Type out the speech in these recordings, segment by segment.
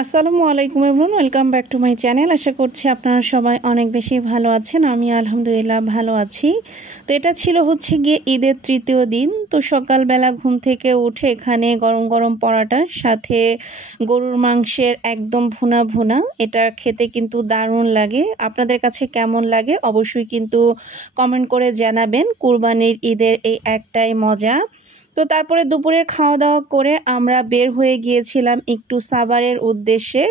আসসালামু আলাইকুম everyone, welcome back to my channel. আশা করছি আপনারা সবাই অনেক বেশি ভালো আছেন। আমি আলহামদুলিল্লাহ ভালো আছি। তো এটা ছিল গিয়ে ঈদের তৃতীয় দিন। তো সকালবেলা ঘুম থেকে উঠে এখানে গরম গরম পরোটা সাথে গরুর মাংসের একদম ভুনা ভুনা, এটা খেতে কিন্তু দারুণ লাগে। আপনাদের কাছে কেমন লাগে অবশ্যই কিন্তু কমেন্ট করে জানাবেন। কুরবানির ঈদের এই একটাই মজা। তো তারপরে দুপুরের খাওয়া দাওয়া করে আমরা বের হয়ে গিয়েছিলাম একটু সাভারের উদ্দেশ্যে,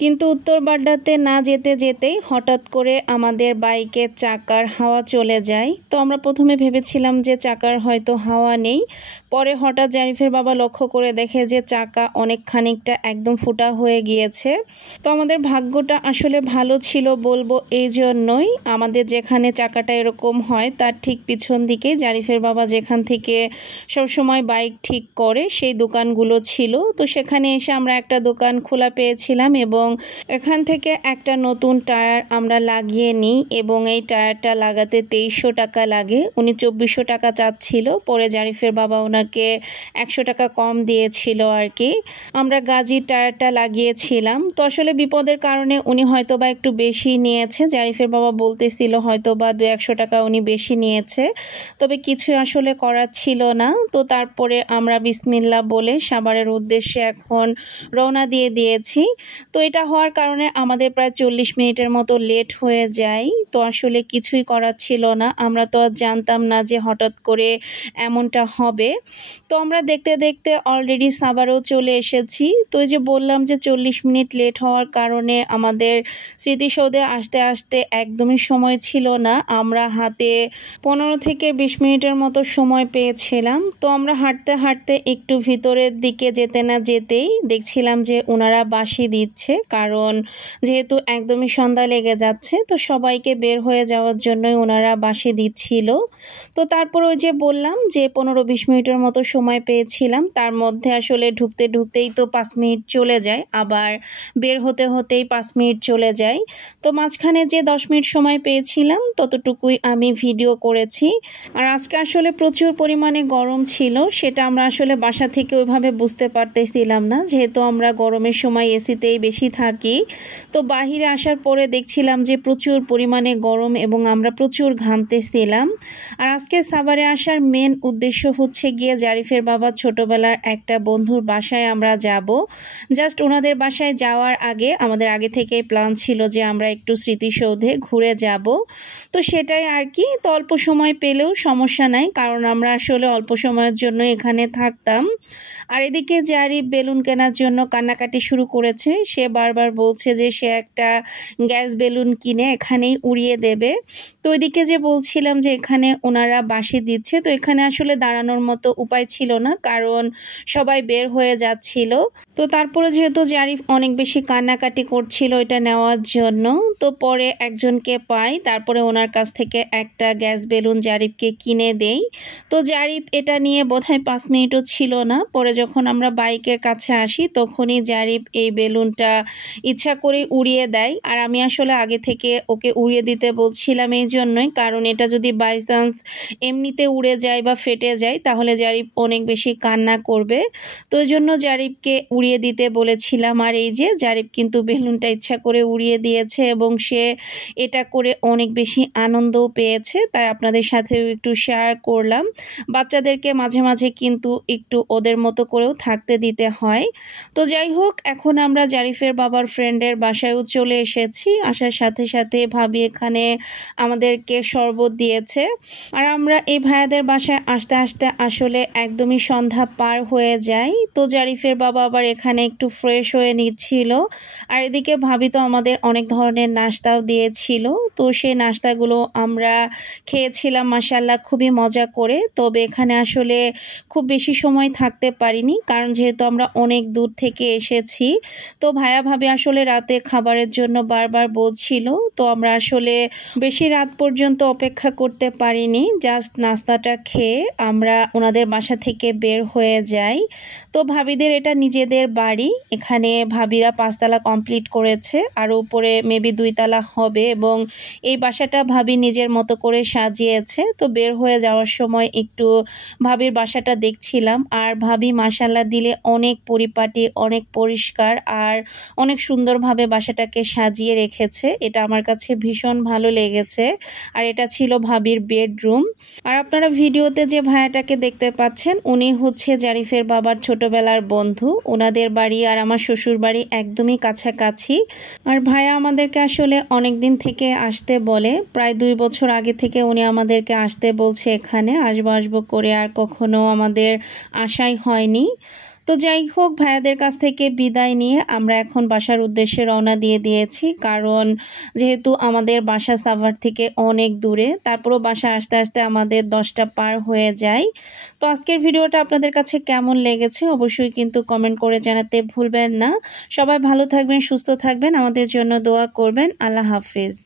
কিন্তু উত্তর বাড্ডাতে না যেতে যেতেই হঠাৎ করে আমাদের বাইকের চাকার হাওয়া চলে যায়। তো আমরা প্রথমে ভেবেছিলাম যে চাকার হয়তো হাওয়া নেই, পরে হঠাৎ জারিফের বাবা লক্ষ্য করে দেখে যে চাকা অনেক খানিকটা একদম ফুটা হয়ে গিয়েছে। তো আমাদের ভাগ্যটা আসলে ভালো ছিল বলবো, এই জন্যই আমাদের যেখানে চাকাটা এরকম হয় তার ঠিক পিছন দিকে জারিফের বাবা যেখান থেকে সবসময় বাইক ঠিক করে সেই দোকানগুলো ছিল। তো সেখানে এসে আমরা একটা দোকান খোলা পেয়েছিলাম এবং এখান থেকে একটা নতুন টায়ার আমরা লাগিয়ে নিই, এবং এই টায়ারটা লাগাতে 2300 টাকা লাগে। উনি 2400 টাকা চাচ্ছিল, পরে জারিফের বাবা ওনাকে 100 টাকা কম দিয়েছিল আর কি। আমরা গাজীর টায়ারটা লাগিয়েছিলাম। তো আসলে বিপদের কারণে উনি হয়তোবা একটু বেশি নিয়েছে, জারিফের বাবা বলতেছিল হয়তোবা 200-100 টাকা উনি বেশি নিয়েছে, তবে কিছু আসলে করার ছিল না। তো তারপরে আমরা বিসমিল্লাহ বলে সাভারের উদ্দেশ্যে এখন রওনা দিয়ে দিয়েছি। তো এটা হওয়ার কারণে আমাদের প্রায় 40 মিনিটের মতো লেট হয়ে যায়। তো আসলে কিছুই করার ছিল না, আমরা তো আর জানতাম না যে হঠাৎ করে এমনটা হবে। তো আমরা দেখতে দেখতে অলরেডি সাভারেও চলে এসেছি। তো এই যে বললাম যে 40 মিনিট লেট হওয়ার কারণে আমাদের স্মৃতিসৌধে আসতে আসতে একদমই সময় ছিল না। আমরা হাতে 15 থেকে 20 মিনিটের মতো সময় পেয়েছিলাম। তো আমরা হাঁটতে হাঁটতে একটু ভিতরের দিকে যেতে না যেতেই দেখছিলাম যে ওনারা বাঁশি দিচ্ছে, কারণ যেহেতু একদমই সন্ধ্যা লেগে যাচ্ছে তো সবাইকে বের হয়ে যাওয়ার জন্যই ওনারা বাঁশি দিচ্ছিল। তো তারপর ওই যে বললাম যে 15-20 মিনিটের মতো সময় পেয়েছিলাম, তার মধ্যে আসলে ঢুকতে ঢুকতেই তো 5 মিনিট চলে যায়, আবার বের হতে হতেই 5 মিনিট চলে যায়। তো মাঝখানে যে 10 মিনিট সময় পেয়েছিলাম ততটুকুই আমি ভিডিও করেছি। আর আজকে আসলে প্রচুর পরিমাণে গরম ছিল, সেটা আমরা আসলে বাসা থেকে ওইভাবে বুঝতে পারতেছিলাম না, যেহেতু আমরা গরমের সময় এসিতেই বেশি থাকি। তো বাহিরে আসার পরে দেখছিলাম যে প্রচুর পরিমাণে গরম এবং আমরা প্রচুর ঘামতেছিলাম। আর আজকে সাভারে আসার মেন উদ্দেশ্য গিয়ে জারিফের বাবা ছোটবেলার একটা বন্ধুর বাসায় আমরা যাব। জাস্ট ওনাদের বাসায় যাওয়ার আগে আমাদের আগে থেকেই প্ল্যান ছিল যে আমরা একটু স্মৃতিসৌধে ঘুরে যাব। তো সেটাই আর কি। তো অল্প সময় পেলেও সমস্যা নাই, কারণ আমরা আসলে অল্প সময়ের জন্য এখানে থাকতাম। আর এদিকে জারিফ বেলুন কেনার জন্য কান্নাকাটি শুরু করেছে। সে বারবার বলছে যে সে একটা গ্যাস বেলুন কিনে এখানেই উড়িয়ে দেবে। তো ওইদিকে যে বলছিলাম যে এখানে ওনারা বাঁশি দিচ্ছে, তো এখানে আসলে দাঁড়ানোর মতো উপায় ছিল না, কারণ সবাই বের হয়ে যাচ্ছিল। তো তারপরে যেহেতু জারিফ অনেক বেশি কান্নাকাটি করছিল এটা নেওয়ার জন্য, তো পরে একজনকে পাই, তারপরে ওনার কাছ থেকে একটা গ্যাস বেলুন জারিফকে কিনে দেই। তো জারিফ এটা নিয়ে বোধহয় 5 মিনিটও ছিল না। পরে যখন আমরা বাইকের কাছে আসি তখনই জারিফ এই বেলুনটা ইচ্ছা করে উড়িয়ে দেয়। আর আমি আসলে আগে থেকে ওকে উড়িয়ে দিতে বলছিলাম এই জন্যই, কারণ এটা যদি বাই চান্স এমনিতে উড়ে যায় বা ফেটে যায় তাহলে জারিফ অনেক বেশি কান্না করবে। তো ওই জন্য জারিফকে উড়িয়ে দিতে বলেছিলাম। আর এই যে জারিফ কিন্তু বেলুনটা ইচ্ছা করে উড়িয়ে দিয়েছে এবং সে এটা করে অনেক বেশি আনন্দও পেয়েছে, তাই আপনাদের সাথেও একটু শেয়ার করলাম। বাচ্চাদেরকে মাঝে মাঝে কিন্তু একটু ওদের মতো করেও থাকতে দিতে হয়। তো যাই হোক, এখন আমরা জারিফের বাবার ফ্রেন্ডের বাসায়ও চলে এসেছি। আসার সাথে সাথে ভাবি এখানে আমাদেরকে শরবত দিয়েছে। আর আমরা এই ভাইয়াদের বাসায় আসতে আসতে আসলে একদমই সন্ধ্যা পার হয়ে যায়। তো জারিফের বাবা আবার এখানে একটু ফ্রেশ হয়ে নিচ্ছিল। আর এদিকে ভাবি তো আমাদের অনেক ধরনের নাস্তাও দিয়েছিল। তো সেই নাস্তাগুলো আমরা খেয়েছিলাম মাশাআল্লাহ খুবই মজা করে। তবে এখানে আসলে খুব বেশি সময় থাকতে পারিনি, কারণ যেহেতু আমরা অনেক দূর থেকে এসেছি। তো ভাইয়া ভাবি আসলে রাতে খাবারের জন্য বারবার বলছিল, তো আমরা আসলে বেশি রাত পর্যন্ত অপেক্ষা করতে পারিনি। জাস্ট নাস্তাটা খেয়ে আমরা ওনাদের বাসা থেকে বের হয়ে যাই। তো ভাবিদের এটা নিজেদের বাড়ি, এখানে ভাবিরা 5 তলা কমপ্লিট করেছে, আর উপরে মেবি 2 তলা হবে, এবং এই বাসাটা ভাবি নিজের মতো করে সাজিয়েছে। তো বের হয়ে যাওয়ার সময় একটু ভাবির বাসাটা দেখছিলাম। আর ভাবি মাশাআল্লাহ দিলে অনেক পরিপাটি, অনেক পরিষ্কার আর অনেক সুন্দরভাবে বাসাটাকে সাজিয়ে রেখেছে। এটা আমার কাছে ভীষণ ভালো লেগেছে। আর এটা ছিল ভাবির বেডরুম। আর আপনারা ভিডিওতে যে ভাইয়াটাকে দেখতে পাচ্ছেন উনি হচ্ছে জারিফের বাবার ছোটবেলার বন্ধু। ওনাদের বাড়ি আর আমার শ্বশুর বাড়ি একদমই কাছাকাছি। আর ভাইয়া আমাদেরকে আসলে অনেক দিন থেকে আসতে বলে, প্রায় 2 বছর আগে থেকে উনি আমাদেরকে আসতে বলছে, এখানে আসবো করে আর কখনো আমাদের আশাই হয়নি। তো যাই হোক, ভাইয়াদের কাছ থেকে বিদায় নিয়ে আমরা এখন বাসার উদ্দেশ্যে রওনা দিয়ে দিয়েছি, কারণ যেহেতু আমাদের বাসা সাভার থেকে অনেক দূরে, তারপরও বাসা আসতে আসতে আমাদের 10টা পার হয়ে যায়। তো আজকের ভিডিওটা আপনাদের কাছে কেমন লেগেছে অবশ্যই কিন্তু কমেন্ট করে জানাতে ভুলবেন না। সবাই ভালো থাকবেন, সুস্থ থাকবেন, আমাদের জন্য দোয়া করবেন। আল্লাহ হাফেজ।